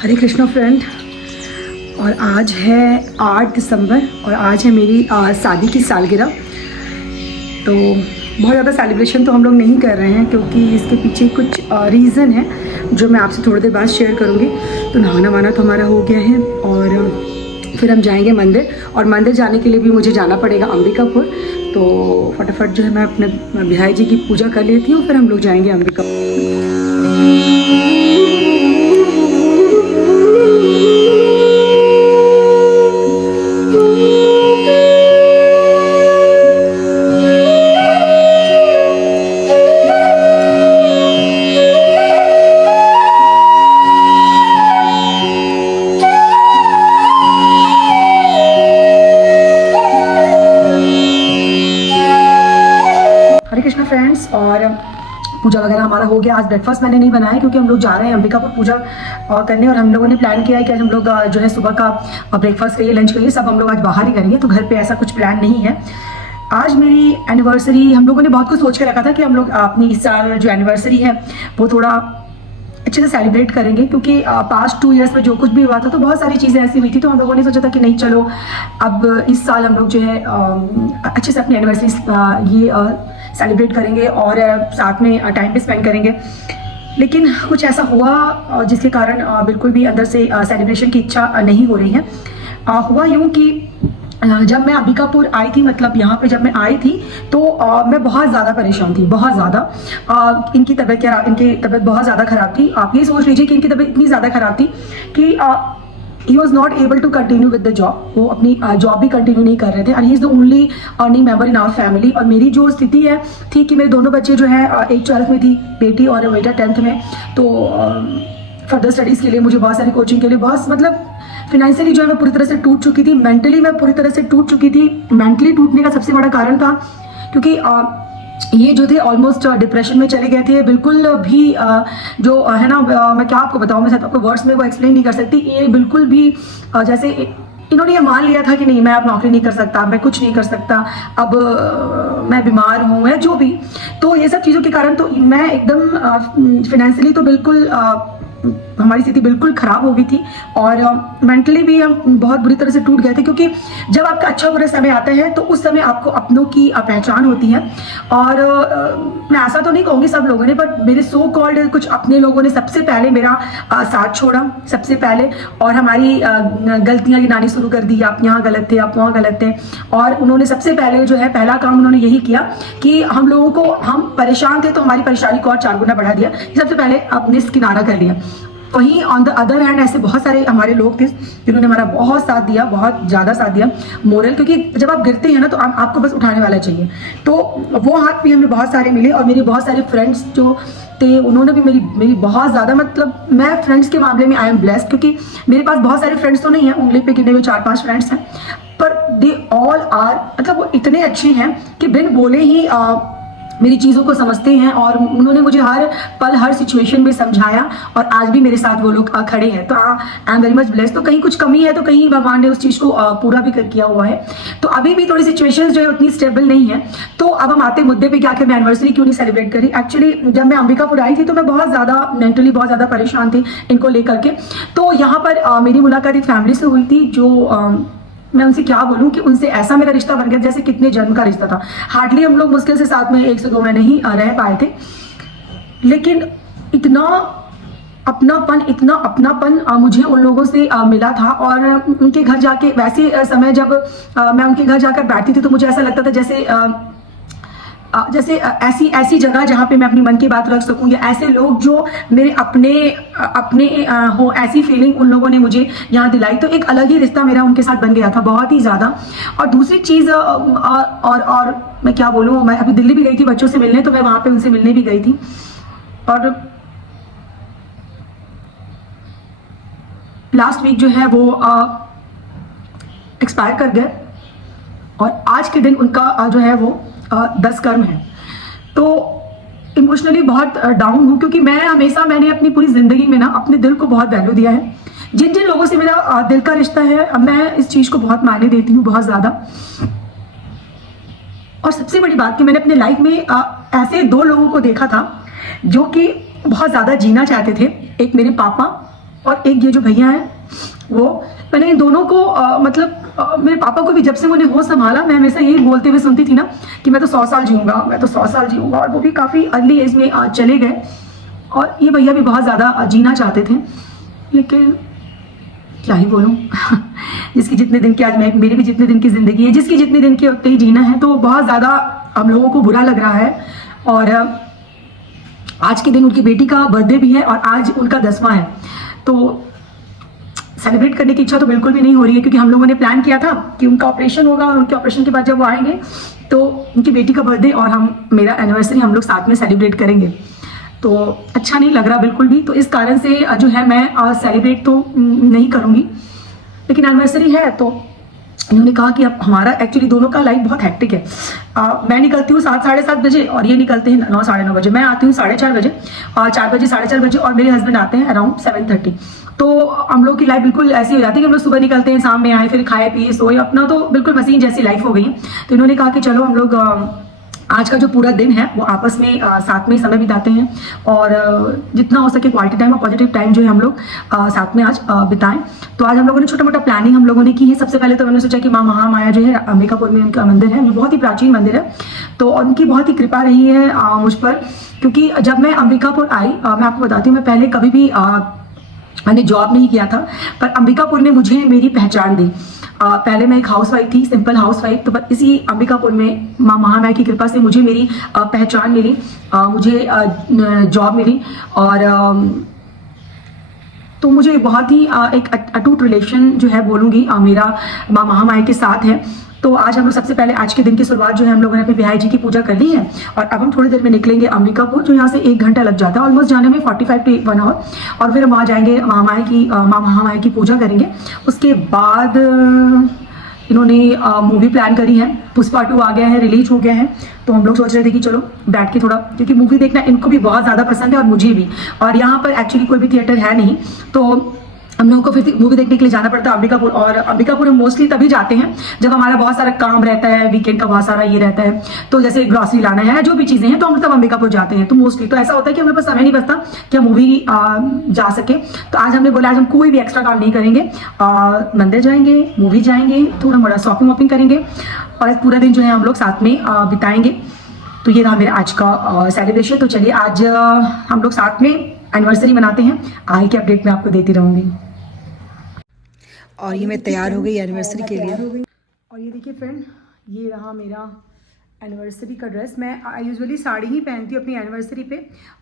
हरे Krishna friend. और आज है 8 दिसंबर और आज है मेरी शादी की सालगिरह। तो बहुत ज़्यादा सेलिब्रेशन तो हम लोग नहीं कर रहे हैं क्योंकि इसके पीछे कुछ रीज़न है जो मैं आपसे थोड़ी देर बाद शेयर करूँगी। तो नहाना वाना तो हमारा हो गया है और फिर हम जाएंगे मंदिर, और मंदिर जाने के लिए भी मुझे जाना पड़ेगा अंबिकापुर। तो फटाफट जो है मैं अपने बिहारी जी की पूजा कर लेती हूँ, फिर हम लोग जाएंगे अंबिकापुर। हरे कृष्णा फ्रेंड्स। और पूजा वगैरह हमारा हो गया। आज ब्रेकफास्ट मैंने नहीं बनाया क्योंकि हम लोग जा रहे हैं अंबिकापुर पूजा करने, और हम लोगों ने प्लान किया है कि आज हम लोग जो है सुबह का ब्रेकफास्ट करिए, लंच करिए, सब हम लोग आज बाहर ही करेंगे। तो घर पे ऐसा कुछ प्लान नहीं है। आज मेरी एनिवर्सरी, हम लोगों ने बहुत कुछ सोच के रखा था कि हम लोग अपनी इस साल जो एनिवर्सरी है वो थोड़ा अच्छे से सेलिब्रेट करेंगे, क्योंकि पास्ट 2 इयर्स में जो कुछ भी हुआ था तो बहुत सारी चीज़ें ऐसी हुई थी। तो हम लोगों ने सोचा था कि नहीं चलो अब इस साल हम लोग जो है अच्छे से अपनी एनिवर्सरी ये सेलिब्रेट करेंगे और साथ में टाइम भी स्पेंड करेंगे। लेकिन कुछ ऐसा हुआ जिसके कारण बिल्कुल भी अंदर से सेलिब्रेशन की इच्छा नहीं हो रही है। हुआ यूँ कि जब मैं अंबिकापुर आई थी, मतलब यहाँ पे जब मैं आई थी तो मैं बहुत ज़्यादा परेशान थी, बहुत ज़्यादा। इनकी तबीयत बहुत ज़्यादा ख़राब थी। आप ये सोच लीजिए कि इनकी तबीयत इतनी ज़्यादा ख़राब थी कि he was not able to continue with the job. वो अपनी जॉब भी कंटिन्यू नहीं कर रहे थे, and he is the only earning member in our family. और मेरी जो स्थिति है थी कि मेरे दोनों बच्चे जो है, एक 12th में थी बेटी और बेटा 10th में। तो फर्दर स्टडीज़ के लिए मुझे बहुत सारी कोचिंग के लिए बहुत, मतलब फिनेंशियली जो है मैं पूरी तरह से टूट चुकी थी, मेंटली मैं पूरी तरह से टूट चुकी थी। मेंटली टूटने का सबसे बड़ा कारण था क्योंकि ये जो थे ऑलमोस्ट डिप्रेशन में चले गए थे। बिल्कुल भी जो है ना, मैं क्या आपको बताऊँ, मैं आपको वर्ड्स में वो एक्सप्लेन नहीं कर सकती। ये बिल्कुल भी जैसे इन्होंने ये मान लिया था कि नहीं, मैं अब नौकरी नहीं कर सकता, मैं कुछ नहीं कर सकता, अब मैं बीमार हूँ या जो भी। तो ये सब चीज़ों के कारण तो मैं एकदम फिनेंशियली तो बिल्कुल हमारी स्थिति बिल्कुल ख़राब हो गई थी, और मेंटली भी हम बहुत बुरी तरह से टूट गए थे। क्योंकि जब आपका अच्छा बुरा समय आता है तो उस समय आपको अपनों की पहचान होती है। और मैं ऐसा तो नहीं कहूँगी सब लोगों ने, बट मेरे सो कॉल्ड कुछ अपने लोगों ने सबसे पहले मेरा साथ छोड़ा सबसे पहले, और हमारी गलतियाँ गिनानी शुरू कर दी। आप यहाँ गलत थे, आप वहाँ गलत थे। और उन्होंने सबसे पहले जो है पहला काम उन्होंने यही किया कि हम लोगों को, हम परेशान थे तो हमारी परेशानी को और 4 गुना बढ़ा दिया। सबसे पहले अपने किनारा कर लिया। वहीं ऑन द अदर हैंड ऐसे बहुत सारे हमारे लोग थे जिन्होंने हमारा बहुत साथ दिया, बहुत ज़्यादा साथ दिया मोरल। क्योंकि जब आप गिरते हैं ना तो आपको बस उठाने वाला चाहिए। तो वो हाथ भी हमें बहुत सारे मिले, और मेरे बहुत सारे फ्रेंड्स जो थे उन्होंने भी मेरी बहुत ज़्यादा, मतलब मैं फ्रेंड्स के मामले में आई एम ब्लेस्ड, क्योंकि मेरे पास बहुत सारे फ्रेंड्स तो नहीं हैं, उंगली पे गिने हुए 4-5 फ्रेंड्स हैं, पर दे ऑल आर, मतलब वो इतने अच्छे हैं कि बिन बोले ही मेरी चीज़ों को समझते हैं, और उन्होंने मुझे हर पल हर सिचुएशन में समझाया, और आज भी मेरे साथ वो लोग खड़े हैं। तो I am very much blessed. तो कहीं कुछ कमी है तो कहीं भगवान ने उस चीज़ को पूरा भी किया हुआ है। तो अभी भी थोड़ी सिचुएशंस जो है उतनी स्टेबल नहीं है। तो अब हम आते मुद्दे पे कि आखिर मैं एनिवर्सरी क्यों नहीं सेलिब्रेट करी। एक्चुअली जब मैं अंबिकापुर आई थी तो मैं बहुत ज़्यादा मेंटली बहुत ज़्यादा परेशान थी इनको लेकर के। तो यहाँ पर मेरी मुलाकात एक फैमिली से हुई थी जो मैं उनसे क्या बोलूं कि उनसे ऐसा मेरा रिश्ता बन गया जैसे कितने जन्म का रिश्ता था। हार्डली हम लोग मुश्किल से साथ में 1 से 2 महीने ही रह पाए थे, लेकिन इतना अपनापन मुझे उन लोगों से मिला था। और उनके घर जाके, वैसे समय जब मैं उनके घर जाकर बैठती थी तो मुझे ऐसा लगता था जैसे ऐसी जगह जहाँ पे मैं अपनी मन की बात रख सकूं, या ऐसे लोग जो मेरे अपने हो, ऐसी फीलिंग उन लोगों ने मुझे यहाँ दिलाई। तो एक अलग ही रिश्ता मेरा उनके साथ बन गया था, बहुत ही ज़्यादा। और दूसरी चीज़ और मैं क्या बोलूँ, मैं अभी दिल्ली भी गई थी बच्चों से मिलने, तो मैं वहाँ पे उनसे मिलने भी गई थी, और लास्ट वीक जो है वो एक्सपायर कर गए, और आज के दिन उनका जो है वो 10 कर्म है। तो इमोशनली बहुत डाउन हूँ, क्योंकि मैंने अपनी पूरी ज़िंदगी में ना अपने दिल को बहुत वैल्यू दिया है। जिन जिन लोगों से मेरा दिल का रिश्ता है, मैं इस चीज़ को बहुत मायने देती हूँ, बहुत ज़्यादा। और सबसे बड़ी बात कि मैंने अपने लाइफ में ऐसे 2 लोगों को देखा था जो कि बहुत ज़्यादा जीना चाहते थे। एक मेरे पापा और एक ये जो भैया हैं वो, मैंने इन दोनों को मेरे पापा को भी जब से उन्हें होश संभाला, मैं हमेशा यही बोलते हुए सुनती थी ना कि मैं तो 100 साल जीऊँगा, मैं तो 100 साल जीऊँगा, और वो भी काफ़ी अर्ली एज में चले गए। और ये भैया भी बहुत ज़्यादा जीना चाहते थे, लेकिन क्या ही बोलूँ जिसकी जितने दिन की, आज मैं मेरी भी जितने दिन की ज़िंदगी है, जिसकी जितने दिन की उतने ही जीना है, तो बहुत ज़्यादा हम लोगों को बुरा लग रहा है। और आज के दिन उनकी बेटी का बर्थडे भी है और आज उनका 10वां है, तो सेलिब्रेट करने की इच्छा तो बिल्कुल भी नहीं हो रही है, क्योंकि हम लोगों ने प्लान किया था कि उनका ऑपरेशन होगा और उनके ऑपरेशन के बाद जब वो आएंगे तो उनकी बेटी का बर्थडे और मेरा एनिवर्सरी हम लोग साथ में सेलिब्रेट करेंगे। तो अच्छा नहीं लग रहा बिल्कुल भी, तो इस कारण से जो है मैं सेलिब्रेट तो नहीं करूँगी, लेकिन एनिवर्सरी है तो इन्होंने कहा कि अब हमारा एक्चुअली दोनों का लाइफ बहुत हेक्टिक है। मैं निकलती हूँ 7-7:30 बजे और ये निकलते हैं 9-9:30 बजे। मैं आती हूँ 4:30 बजे और 4 बजे 4:30 बजे, और मेरे हस्बैंड आते हैं अराउंड 7:30। तो हम लोग की लाइफ बिल्कुल ऐसी हो जाती है कि हम लोग सुबह निकलते हैं, शाम में आए, फिर खाए पिए सोए, अपना तो बिल्कुल मशीन जैसी लाइफ हो गई है। तो इन्होंने कहा कि चलो हम लोग आज का जो पूरा दिन है वो आपस में साथ में समय बिताते हैं, और जितना हो सके क्वालिटी टाइम और पॉजिटिव टाइम जो है हम लोग साथ में आज बिताएं। तो आज हम लोगों ने छोटा मोटा प्लानिंग हम लोगों ने की है। सबसे पहले तो मैंने सोचा कि माँ महामाया जो है अंबिकापुर में उनका मंदिर है, जो बहुत ही प्राचीन मंदिर है, तो उनकी बहुत ही कृपा रही है मुझ पर, क्योंकि जब मैं अंबिकापुर आई, मैं आपको बताती हूँ, मैं पहले कभी भी मैंने जॉब नहीं किया था, पर अंबिकापुर ने मुझे मेरी पहचान दी। पहले मैं एक हाउसवाइफ थी, सिंपल हाउसवाइफ, तो बस इसी अंबिकापुर में माँ महामाया की कृपा से मुझे मेरी पहचान मिली, मुझे जॉब मिली, और तो मुझे बहुत ही एक अटूट रिलेशन जो है बोलूँगी मेरा माँ महामाया के साथ है। तो आज हम लोग सबसे पहले आज के दिन की शुरुआत जो है हम लोगों ने अपने बिहारी जी की पूजा कर ली है, और अब हम थोड़ी देर में निकलेंगे अंबिकापुर, जो यहाँ से 1 घंटा लग जाता है ऑलमोस्ट जाने में, 45 to 1 आवर, और फिर हम वहाँ जाएंगे माँ महामाया की पूजा करेंगे। उसके बाद इन्होंने मूवी प्लान करी है, पुष्पा 2 आ गया है, रिलीज हो गया है, तो हम लोग सोच रहे थे कि चलो बैठ के थोड़ा, क्योंकि मूवी देखना इनको भी बहुत ज़्यादा पसंद है और मुझे भी, और यहाँ पर एक्चुअली कोई भी थिएटर है नहीं, तो हम लोगों को फिर मूवी देखने के लिए जाना पड़ता है अंबिकापुर। और अंबिकापुर हम मोस्टली तभी जाते हैं जब हमारा बहुत सारा काम रहता है, वीकेंड का बहुत सारा ये रहता है, तो जैसे ग्रॉसरी लाना है, जो भी चीज़ें हैं, तो हम तब अंबिकापुर जाते हैं। तो मोस्टली तो ऐसा होता है कि हमें पास समय नहीं बचता कि हम मूवी जा सके। तो आज हमने बोला आज हम कोई भी एक्स्ट्रा काम नहीं करेंगे, मंदिर जाएंगे, मूवी जाएंगे, थोड़ा मोड़ा शॉपिंग वॉपिंग करेंगे, और पूरा दिन जो है हम लोग साथ में बिताएंगे। तो ये रहा मेरा आज का सेलिब्रेशन। तो चलिए आज हम लोग साथ में एनिवर्सरी मनाते हैं, आगे के अपडेट मैं आपको देती रहूँगी। और ये मैं तैयार हो गई एनिवर्सरी के लिए, और ये देखिए फ्रेंड, ये रहा मेरा एनिवर्सरी का ड्रेस। मैं यूजुअली साड़ी ही पहनती हूँ अपनी एनिवर्सरी पे,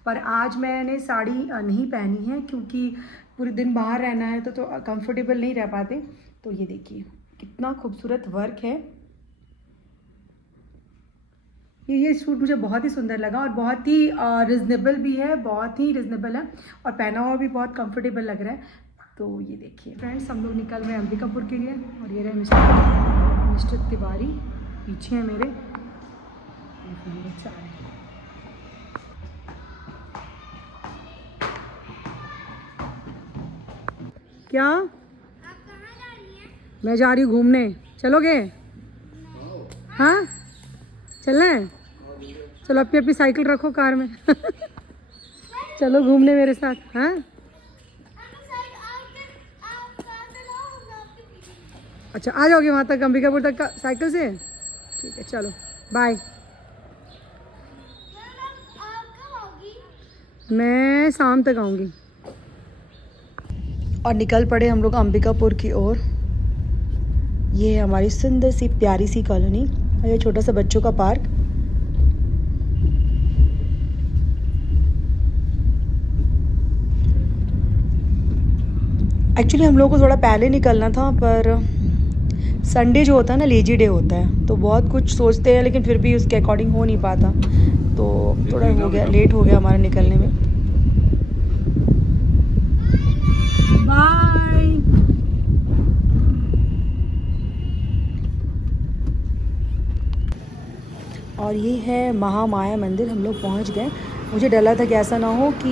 पर आज मैंने साड़ी नहीं पहनी है, क्योंकि पूरे दिन बाहर रहना है तो कंफर्टेबल नहीं रह पाते। तो ये देखिए कितना खूबसूरत वर्क है, ये सूट मुझे बहुत ही सुंदर लगा, और बहुत ही रिजनेबल भी है, बहुत ही रिजनेबल है, और पहना हुआ भी बहुत कंफर्टेबल लग रहा है। तो ये देखिए फ्रेंड्स, हम लोग निकल रहे हैं अंबिकापुर के लिए, और ये रहे मिस्टर तिवारी पीछे हैं मेरे। क्या मैं जा रही हूँ घूमने, चलोगे? हाँ चलना है, चलो अपनी अपनी साइकिल रखो कार में चलो घूमने मेरे साथ। हाँ अच्छा, आ जाओगे वहाँ तक, अंबिकापुर तक का साइकिल से? ठीक है चलो बाय। मैं शाम तक आऊँगी। और निकल पड़े हम लोग अंबिकापुर की ओर। ये है हमारी सुंदर सी प्यारी सी कॉलोनी, और ये छोटा सा बच्चों का पार्क। एक्चुअली हम लोगों को थोड़ा पहले निकलना था, पर संडे जो होता है ना लेजी डे होता है, तो बहुत कुछ सोचते हैं लेकिन फिर भी उसके अकॉर्डिंग हो नहीं पाता, तो थोड़ा हो गया, लेट हो गया हमारा निकलने में। बाय। और ये है महामाया मंदिर, हम लोग पहुंच गए। मुझे डर था कि ऐसा ना हो कि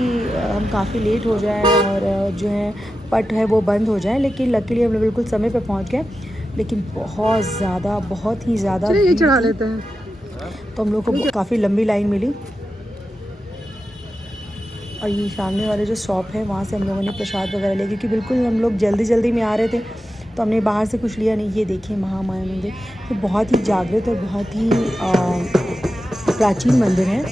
हम काफ़ी लेट हो जाए और जो है पट है वो बंद हो जाए, लेकिन लकीली हम लोग बिल्कुल समय पे पहुंच गए। लेकिन बहुत ही ज़्यादा ये चढ़ा लेते हैं, तो हम लोग को काफ़ी लंबी लाइन मिली। और ये सामने वाले जो शॉप है वहाँ से हम लोगों ने प्रसाद वगैरह लिया, क्योंकि बिल्कुल हम लोग जल्दी में आ रहे थे तो हमने बाहर से कुछ लिया नहीं। ये देखिए महामाया मंदिर, तो बहुत ही जागृत और बहुत ही प्राचीन मंदिर है।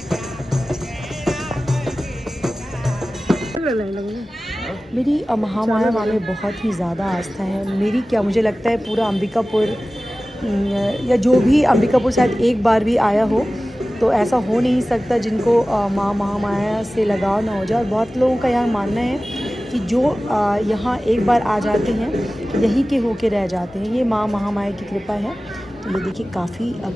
मेरी महामाया माँ में बहुत ही ज़्यादा आस्था है मेरी, क्या मुझे लगता है पूरा अंबिकापुर या जो भी अंबिकापुर शायद एक बार भी आया हो तो ऐसा हो नहीं सकता जिनको माँ महामाया से लगाव ना हो जाए। और बहुत लोगों का यहाँ मानना है कि जो यहाँ एक बार आ जाते हैं यहीं के होके रह जाते हैं। ये माँ महामाया की कृपा है। तो ये देखिए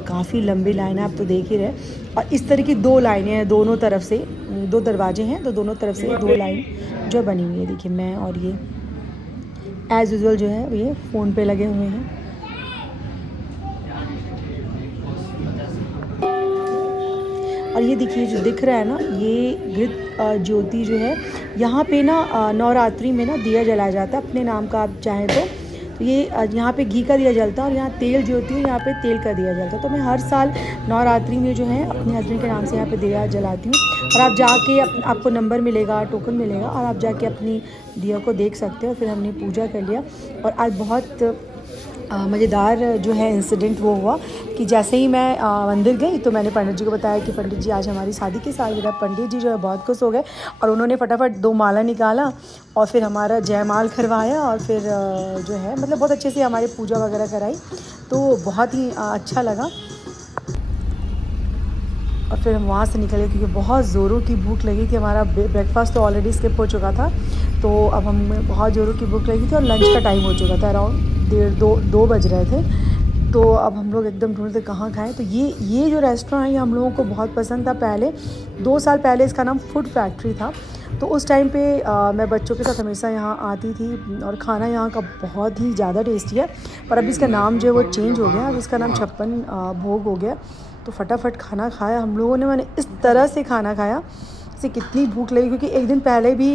काफ़ी लंबी लाइन है, आप तो देख ही रहे। और इस तरह की 2 लाइनें हैं दोनों तरफ से, 2 दरवाजे हैं तो दोनों तरफ से 2 लाइन जो बनी हुई है। देखिए मैं और ये एज़ यूजुअल जो है ये फ़ोन पे लगे हुए हैं। और ये देखिए जो दिख रहा है ना, ये घृत ज्योति जो है यहाँ पे ना नवरात्रि में ना दिया जलाया जाता है अपने नाम का, आप चाहें तो ये यहाँ पे घी का दिया जलता है और यहाँ तेल ज्योति है, यहाँ पे तेल का दिया जलता है। तो मैं हर साल नवरात्रि में जो है अपने हस्बैंड के नाम से यहाँ पे दिया जलाती हूँ। और आप जाके आपको नंबर मिलेगा, टोकन मिलेगा और आप जाके अपनी दिया को देख सकते हो। फिर हमने पूजा कर लिया और आज बहुत मज़ेदार जो है इंसिडेंट वो हुआ कि जैसे ही मैं मंदिर गई तो मैंने पंडित जी को बताया कि पंडित जी आज हमारी शादी की सालगिरह। पंडित जी जो है बहुत खुश हो गए और उन्होंने फटाफट 2 माला निकाला और फिर हमारा जयमाल करवाया और फिर जो है मतलब बहुत अच्छे से हमारी पूजा वगैरह कराई। तो बहुत ही अच्छा लगा। और फिर हम वहाँ से निकले क्योंकि बहुत ज़ोरों की भूख लगी थी। हमारा ब्रेकफास्ट तो ऑलरेडी स्किप हो चुका था, तो अब हमें बहुत ज़ोरों की भूख लगी थी और लंच का टाइम हो चुका था, अराउंड 1:30-2 बज रहे थे। तो अब हम लोग एकदम ढूंढते कहाँ खाएं। तो ये जो रेस्टोरेंट है ये हम लोगों को बहुत पसंद था। पहले 2 साल पहले इसका नाम फूड फैक्ट्री था। तो उस टाइम पे मैं बच्चों के साथ हमेशा यहाँ आती थी और खाना यहाँ का बहुत ही ज़्यादा टेस्टी है। पर अब इसका नाम जो है वो चेंज हो गया, अब इसका नाम 56 भोग हो गया। तो फटाफट खाना खाया हम लोगों ने, मैंने इस तरह से खाना खाया इससे कितनी भूख लगी, क्योंकि एक दिन पहले भी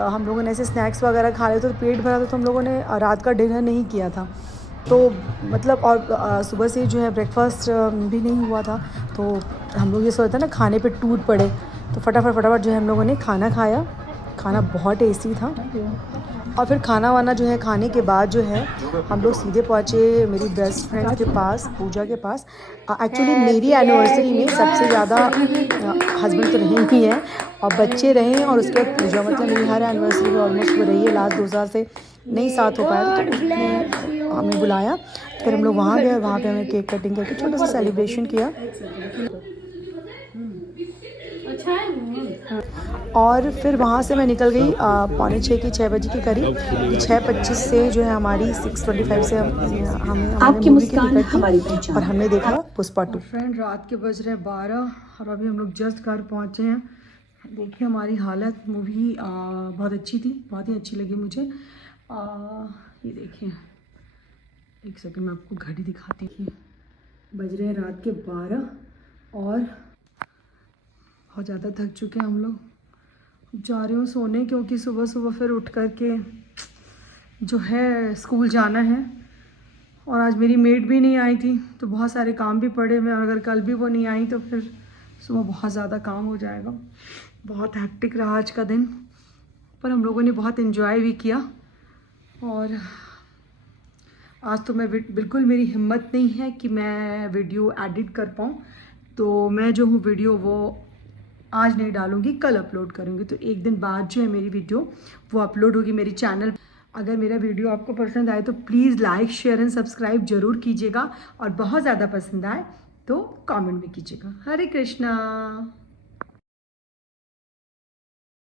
हम लोगों ने ऐसे स्नैक्स वगैरह खा रहे थे तो पेट भरा था। तो हम लोगों ने रात का डिनर नहीं किया था, तो मतलब और सुबह से जो है ब्रेकफास्ट भी नहीं हुआ था। तो हम लोग ये सोचते ना खाने पे टूट पड़े, तो फटाफट जो है हम लोगों ने खाना खाया। खाना बहुत टेस्टी था। और फिर खाना वाना जो है खाने के बाद जो है हम लोग सीधे पहुँचे मेरी बेस्ट फ्रेंड के पास, पूजा के पास। एक्चुअली मेरी एनिवर्सरी में सबसे ज़्यादा हस्बैंड तो रहे ही हैं और बच्चे रहे हैं और उसके बाद पूजा, मतलब मेरी हर एनिवर्सरी में ऑलमोस्ट वो रही है। लास्ट 2 साल से नहीं साथ हो पाया तो उसने हमें बुलाया। फिर हम लोग वहाँ गए, वहाँ पे हमें केक कटिंग करके छोटा सा सेलिब्रेशन किया। और फिर वहाँ से मैं निकल गई 5:45 की 6 बजे के करीब। 6:25 से जो है हमारी 6:25 से हमें आपकी मुस्कान हमारी पहचान और हमने देखा पुष्पा 2। फ्रेंड रात के बज रहे 12 और अभी हम लोग जस्ट घर पहुँचे हैं। देखिए हमारी हालत, मूवी बहुत अच्छी थी, बहुत ही अच्छी लगी मुझे। ये देखिए एक सेकंड मैं आपको घड़ी दिखाती हूँ। बज रहे हैं रात के 12 और बहुत ज़्यादा थक चुके हैं हम लोग। जा रही हूँ सोने, क्योंकि सुबह फिर उठ कर के जो है स्कूल जाना है। और आज मेरी मेड भी नहीं आई थी तो बहुत सारे काम भी पड़े हुए, और अगर कल भी वो नहीं आई तो फिर सुबह बहुत ज़्यादा काम हो जाएगा। बहुत हैक्टिक रहा आज का दिन, पर हम लोगों ने बहुत इन्जॉय भी किया। और आज तो मैं बिल्कुल, मेरी हिम्मत नहीं है कि मैं वीडियो एडिट कर पाऊँ, तो मैं जो हूँ वीडियो वो आज नहीं डालूंगी, कल अपलोड करूंगी। तो एक दिन बाद जो है मेरी वीडियो वो अपलोड होगी मेरी चैनल। अगर मेरा वीडियो आपको पसंद आए तो please like, share and subscribe ज़रूर कीजिएगा, और बहुत ज़्यादा पसंद आए तो कमेंट भी कीजिएगा। हरे कृष्णा।